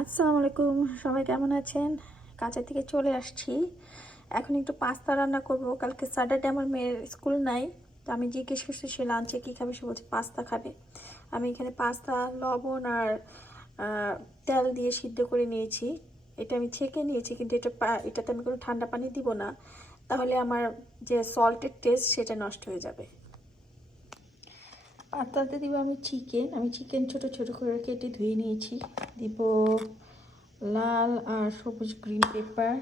আসসালামু আলাইকুম, সবাই কেমন আছেন? কাজের থেকে চলে আসছি। এখন একটু পাস্তা রান্না করব। কালকে স্যাটারডে আমার মেয়ের স্কুল নাই, তো আমি জিজ্ঞেস করছি সে লাঞ্চে কী খাবে। সে বলছে পাস্তা খাবে। আমি এখানে পাস্তা লবণ আর তেল দিয়ে সিদ্ধ করে নিয়েছি। এটা আমি ছেঁকে নিয়েছি, কিন্তু এটাতে আমি কোনো ঠান্ডা পানি দিব না, তাহলে আমার যে সল্টের টেস্ট সেটা নষ্ট হয়ে যাবে। পাস্তাতে দিব আমি চিকেন ছোট ছোট করে কেটে ধুয়ে নিয়েছি। দিব লাল আর সবুজ গ্রিন পেপার,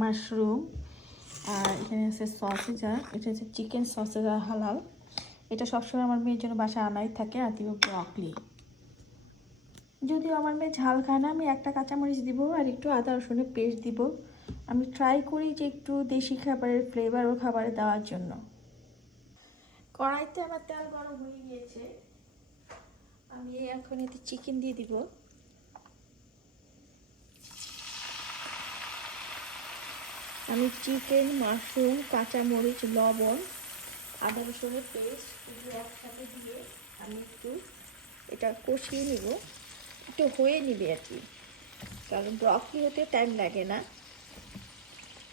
মাশরুম, আর এখানে আছে সসেজ। এটা হচ্ছে চিকেন সসেজ আর হালাল। এটা সবসময় আমার মেয়ের জন্য বাসায় আনাই থাকে। আর দিব ব্রকলি। যদিও আমার মেয়ে ঝাল খায় না, আমি একটা কাঁচামরিচ দিব আর একটু আদা রসুনের পেস্ট দিব। আমি ট্রাই করি যে একটু দেশি খাবারের ফ্লেভার ও খাবারে দেওয়ার জন্য। কড়াইতে আমার তেল গরম হয়ে গিয়েছে, আমি এখন এতে চিকেন দিয়ে দিব। আমি চিকেন, মাশরুম, কাঁচামরিচ, লবণ, আদা রসুনের পেস্ট এগুলো একসাথে দিয়ে আমি একটু এটা কষিয়ে নিব। একটু হয়ে নিবে আর কি, কারণ ব্রকলি হতে টাইম লাগে না।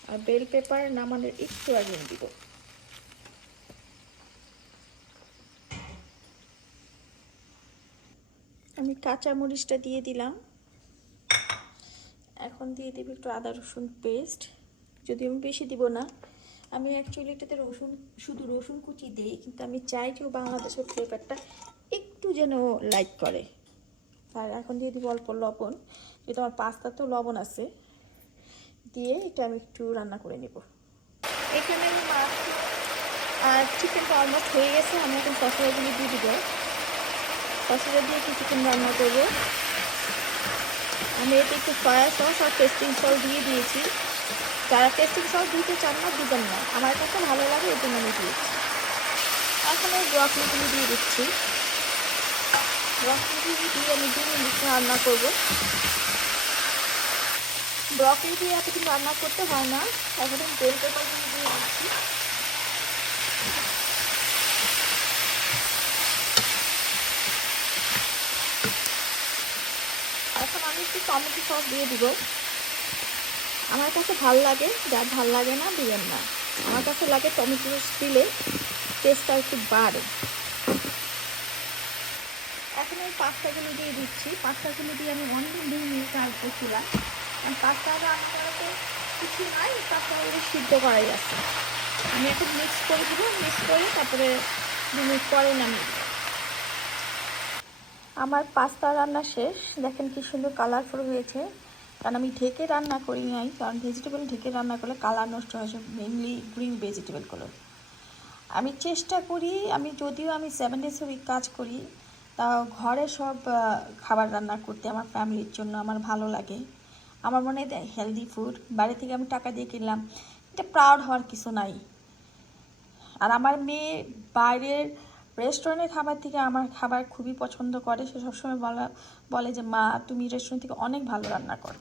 আর বেল পেপার নামানোর একটু আগে দিব। আমি কাঁচামরিচটা দিয়ে দিলাম। এখন দিয়ে দিব একটু আদা রসুন পেস্ট, যদি আমি বেশি দিব না। আমি অ্যাকচুয়ালি এটাতে শুধু রসুন কুচি দিই, কিন্তু আমি চাই যে বাংলাদেশের ফ্লেভারটা একটু যেন লাইক করে। আর এখন দিয়ে দিব অল্প লবণ, যেহেতু আমার পাস্তাতেও লবণ আছে। দিয়ে এটা আমি একটু রান্না করে নেব। এখানে আমি মাশরুম আর চিকেনটা অলমোস্ট হয়ে গেছে। আমি এখন সসগুলো দিয়ে দিব। সসটা দিয়ে কিছুক্ষণ রান্না করবো। আমি এতে একটু সয়া সস আর টেস্টিং সস দিয়ে দিয়েছি। যারা টেস্টিং সস দিতে চান না দিবেন না, আমার কাছে ভালো লাগে এই জন্য আমি দিয়েছি। এখন এই ব্রকলিগুলো দিয়ে দিচ্ছি। ব্রকলিগুলো দিয়ে আমি 2 মিনিট রান্না করবো। ব্রকলি দিয়ে এতদিন রান্না করতে হয় না। এখন আমি বেল পেপারগুলো দিয়ে দিচ্ছি। এখন আমি একটু টমেটো সস দিয়ে দিব। আমার কাছে ভাল লাগে, যার ভাল লাগে না দিবেন না। আমার কাছে লাগে টমেটো সস দিলে টেস্টটা একটু বাড়ে। এখন আমি পাস্তাগুলো দিয়ে দিচ্ছি। পাস্তাগুলো দিয়ে আমি অনেক 2 মিনিট রান্না করছিলাম। কারণ পাস্তা রান্না করাতে কিছু নাই, পাস্তাগুলো সিদ্ধ করাই আছে। আমি এখন মিক্স করে দেবো। মিক্স করে তারপরে 2 মিনিট পরে নামিয়ে দেবো। আমার পাস্তা রান্না শেষ। দেখেন কি সুন্দর কালারফুল হয়েছে, কারণ আমি ঢেকে রান্না করি নাই। কারণ ভেজিটেবল ঢেকে রান্না করলে কালার নষ্ট হয়, মেনলি গ্রিন ভেজিটেবলগুলো। আমি চেষ্টা করি, যদিও আমি 7 days a week কাজ করি, তাও ঘরে সব খাবার রান্না করতে আমার ফ্যামিলির জন্য আমার ভালো লাগে। আমার মনে হয় হেলদি ফুড বাইরে থেকে আমি টাকা দিয়ে কিনলাম, এটা প্রাউড হওয়ার কিছু নাই। আর আমার মেয়ে বাইরের রেস্টুরেন্টের খাবার থেকে আমার খাবার খুবই পছন্দ করে। সে সবসময় বলে যে মা তুমি রেস্টুরেন্ট থেকে অনেক ভালো রান্না করো।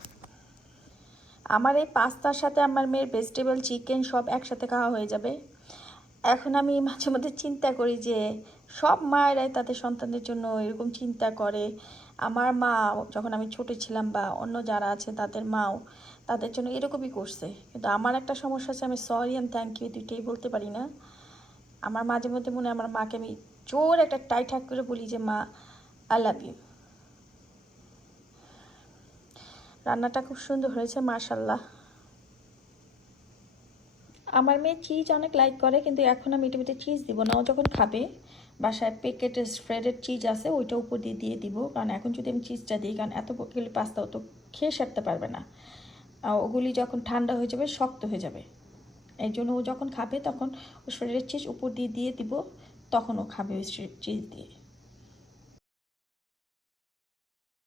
আমার এই পাস্তার সাথে আমার মেয়ের ভেজিটেবল চিকেন সব একসাথে খাওয়া হয়ে যাবে। এখন আমি মাঝে মধ্যে চিন্তা করি যে সব মায়েরাই তাদের সন্তানদের জন্য এরকম চিন্তা করে। আমার মা যখন আমি ছোট ছিলাম, বা অন্য যারা আছে তাদের মাও তাদের জন্য এরকমই করছে। কিন্তু আমার একটা সমস্যা আছে, আমি সরি অ্যান্ড থ্যাংক ইউ দুইটাই বলতে পারি না। আমার মাঝে মধ্যে মনে হয় আমার মাকে আমি জোর একটা টাইট হাক করে বলি যে মা আই লাভ ইউ। রান্নাটা খুব সুন্দর হয়েছে মাশাল্লাহ। আমার মেয়ে চিজ অনেক লাইক করে, কিন্তু এখন আমি এটাতে চিজ দিব না। ও যখন খাবে বাসায় প্যাকেটের স্প্রেডেড চিজ আছে, ওইটা উপর দিয়ে দিয়ে দিব। কারণ এখন যদি আমি চিজটা দিই, কারণ এতগুলি পাস্তা ও তো খেয়ে সারতে পারবে না। ওগুলি যখন ঠান্ডা হয়ে যাবে শক্ত হয়ে যাবে। এই জন্য ও যখন খাবে তখন ও স্প্রেডেড চিজ উপর দিয়ে দিয়ে দিব, তখন ও খাবে ওই চিজ দিয়ে।